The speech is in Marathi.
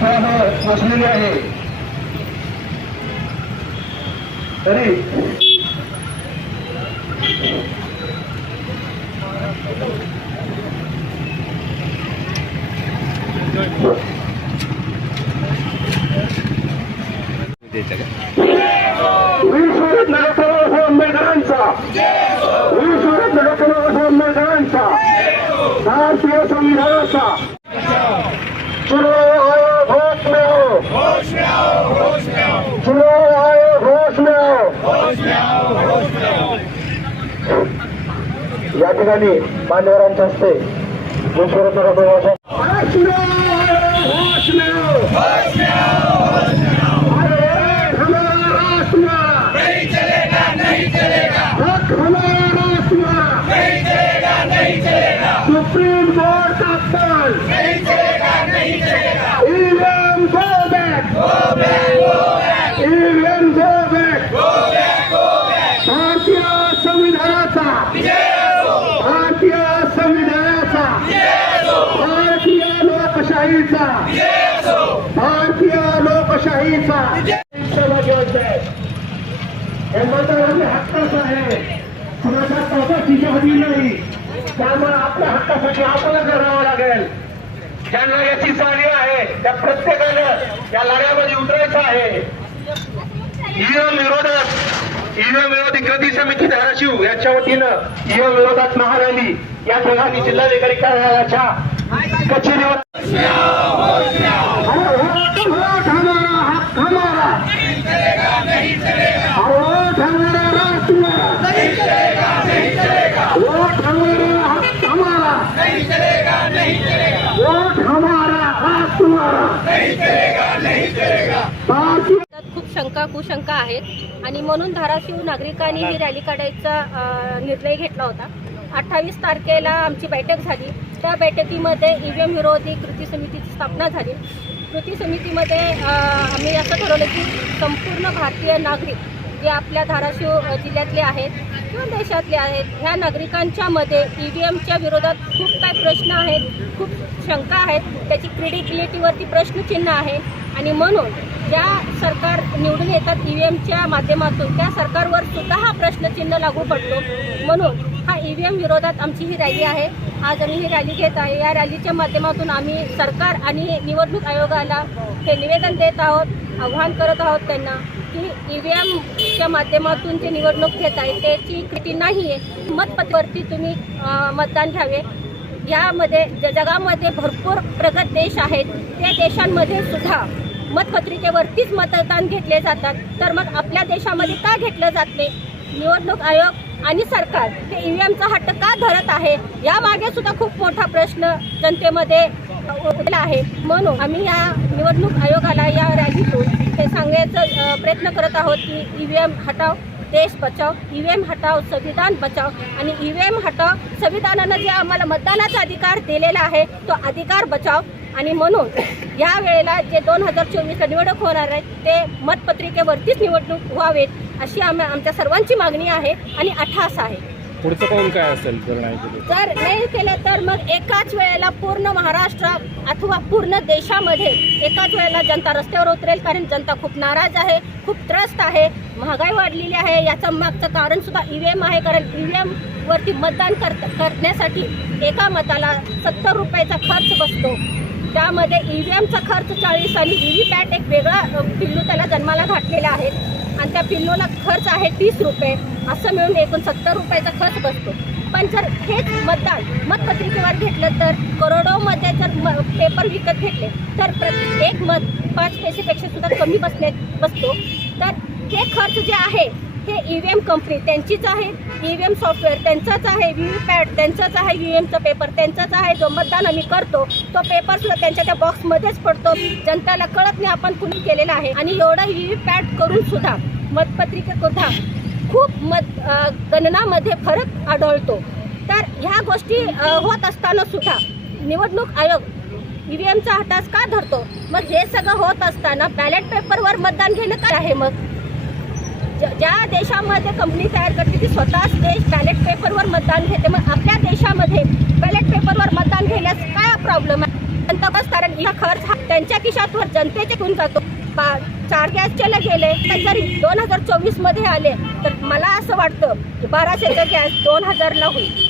स्थळावर पोचलेली आहे. तरी मैदानचा आंबेडकरांचा भारतीय संविधानाचा हो चलो आयो में या ठिकाणी मान्यवरांच्या हस्ते वीरशूर लोकशाहीचा. भारतीय लोकशाहीचा. सहभागी व्हायचं आहे. कुणाचा पैसा तिच्या हवी नाही. त्यामुळे आपल्या हक्कासाठी आपल्याला करावं लागेल. ज्यांना याची जाणीव आहे त्या प्रत्येकानं या लढ्यामध्ये उतरायचं आहे. ईव्हीएम विरोधात ईव्हीएम विरोधी कृती समिती धाराशिव याच्या वतीनं ईव्हीएम विरोधात महारॅली या ठिकाणी जिल्हाधिकारी कार्यालयाच्या कचेरीवर. खूप शंका कुशंका आहेत. आणि म्हणून धाराशिव नागरिकांनी ही रॅली काढायचा निर्णय घेतला होता. अठ्ठावीस तारखेला आमची बैठक झाली. त्या बैठकीमध्ये ईव्हीएम विरोधी कृती समितीची स्थापना झाली. कृती समितीमध्ये आम्ही असं ठरवलं की संपूर्ण भारतीय नागरिक जे आपल्या धाराशिव जिल्ह्यातले आहेत किंवा देशातले आहेत ह्या नागरिकांच्यामध्ये ई व्ही एमच्या विरोधात खूप काही प्रश्न आहेत खूप शंका आहेत. त्याची क्रेडिबिलिटीवरती प्रश्नचिन्ह आहे. आणि म्हणून ज्या सरकार निवडून येतात ई व्ही एमच्या माध्यमातून त्या सरकारवर सुद्धा हा प्रश्नचिन्ह लागू पडतो. म्हणून हा ई व्ही एम विरोधात आमची ही रॅली आहे. आज आम्ही ही रॅली घेत आहे. या रॅलीच्या माध्यमातून आम्ही सरकार आणि निवडणूक आयोगाला हे निवेदन देत आहोत आव्हान करत आहोत त्यांना की ई व्ही एमच्या माध्यमातून जे निवडणूक घेत आहे त्याची कृती नाही आहे. मतपतवरती तुम्ही मतदान घ्यावे. यामध्ये ज- जगामध्ये भरपूर प्रगत देश आहेत. त्या देशांमध्ये सुद्धा मतपत्रिकेवरतीच मतदान घेतले जातात. तर मग आपल्या देशामध्ये का घेतलं जात नाही? निवडणूक आयोग आणि सरकार हे ईव्हीएमचा हट्ट का धरत आहे. यामागे सुद्धा खूप मोठा प्रश्न जनतेमध्ये उठला आहे. म्हणून आम्ही या निवडणूक आयोगाला या रॅलीतून हे सांगायचा प्रयत्न करत आहोत की ईव्हीएम हटाव देश बचाव ईव्हीएम हटाव संविधान बचाव आणि ईव्हीएम हटाव संविधानानं जे आम्हाला मतदानाचा अधिकार दिलेला आहे तो अधिकार बचाव आणि म्हणून या वेळेला जे दोन हजार चोवीसला निवडणूक होणार आहे ते मतपत्रिकेवरतीच निवडणूक व्हावेत अशी आम आमच्या सर्वांची मागणी आहे आणि अठास आहे. पुढचं पाऊल काय असेल जर नाही केलं जर नाही केले तर मग एकाच वेळेला पूर्ण महाराष्ट्र अथवा पूर्ण देशामध्ये एकाच वेळेला जनता रस्त्यावर उतरेल कारण जनता खूप नाराज आहे खूप त्रस्त आहे महागाई वाढलेली आहे याचं मागचं कारण सुद्धा ईव्हीएम आहे कारण ईव्हीएम वरती मतदान कर करण्यासाठी एका मताला सत्तर रुपयाचा खर्च बसतो. त्यामध्ये ईव्हीएमचा खर्च चाळीस आणि व्ही पॅट एक वेगळा पिल्लू त्याला जन्माला घातलेला आहे. आणि त्या पिल्लूला खर्च आहे तीस रुपये. असं मिळून एकूण सत्तर रुपयाचा खर्च बसतो. पण जर हेच मतदान मतपत्रिकेवर घेतलं तर करोडोमध्ये जर म पेपर विकत घेतले तर प्रत्येक एक मत पाच पैसेपेक्षा सुद्धा कमी बसले बसतो. तर हे खर्च जे आहे हे ई व्ही एम कंपनी त्यांचीच आहे. ई व्ही एम सॉफ्टवेअर त्यांचाच आहे. व्ही व्ही पॅड त्यांचाच आहे. व्ही एमचा पेपर त्यांचाच आहे. जो मतदान आम्ही करतो तो पेपर सुद्धा त्यांच्या त्या बॉक्समध्येच पडतो. जनताला कळत नाही आपण कुणी केलेला आहे. आणि एवढा व्ही व्ही पॅड करून सुद्धा मतपत्रिका सुद्धा खूप मत गणनामध्ये फरक आढळतो. तर ह्या गोष्टी होत असताना सुद्धा निवडणूक आयोग ई व्ही एमचा हटास का धरतो? मग हे सगळं होत असताना बॅलेट पेपरवर मतदान घेणं काय आहे मग? ज्या देशामध्ये कंपनी तयार करते ती स्वतःच देश बॅलेट पेपरवर मतदान घेते. मग आपल्या देशामध्ये बॅलेट पेपरवर मतदान घेण्यास काय प्रॉब्लेम आहे? जनता कारण हा खर्च हा त्यांच्या खिशातवर जनतेचे कोण जातो. चार गॅसच्याला गेले तर जरी दोन हजार चोवीसमध्ये आले तर मला असं वाटतं की बाराशेचा गॅस दोन हजारला होईल.